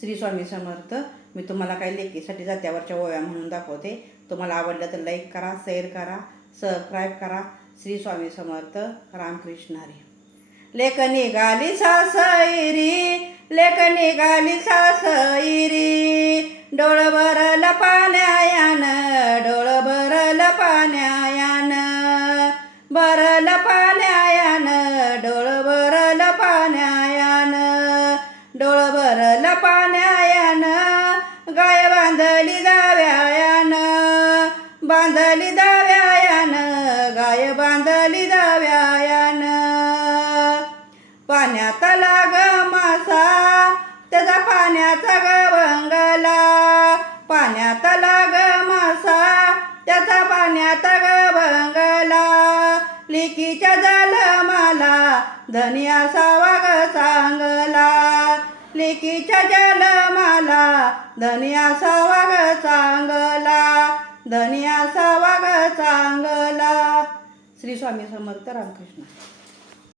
श्री स्वामी समर्थ. मी तुम्हाला काही लेखीसाठी जात्यावरच्या ओव्या म्हणून दाखवते. तुम्हाला आवडलं तर लाईक करा शेअर करा सबस्क्राईब करा. श्री स्वामी समर्थ रामकृष्ण हरी. लेख निघाली सासैरी लेख निघाली सासैरी. डोळ भरल पाण्यायान डोळ भरल पाण्यायान. भरल पाण्या बांधली दाव्यायान बांधली दाव्यायान गाय बांधली दाव्यायान. पाण्यात लाग मासा त्याचा पाण्याचा ग पाण्यात लाग मासा त्याचा पाण्याचा ग लिकीच्या जल मला धनी असावा लिकीच्या जल मला धनी असावा चांगला धनिया सवाग चांगला. श्री स्वामी समर्थ रामकृष्ण.